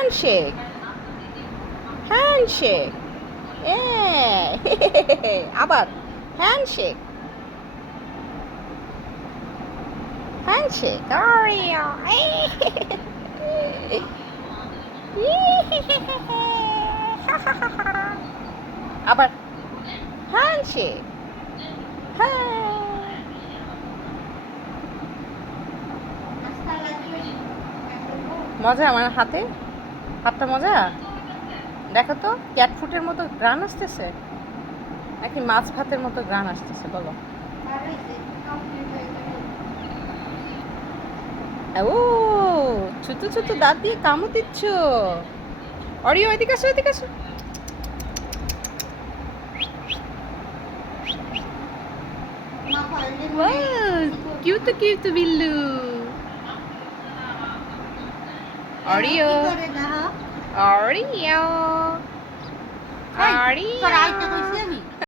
Handshake, handshake. আবার handshake, handshake. আবার handshake. হ্যাঁ, মজা আমার হাতে, হাতটা মজা। দেখো তো ক্যাট ফুটের মতো গ্রান আসতেছে নাকি মাছ ভাতের মতো গ্রান আসতেছে বলো? ও, ছোট ছোট দাঁত দিয়ে কামড় দিচ্ছ। অরিও এদিকে আসো, এদিকে আসো। Cute cute Billu. Oreo, Oreo, Oreo.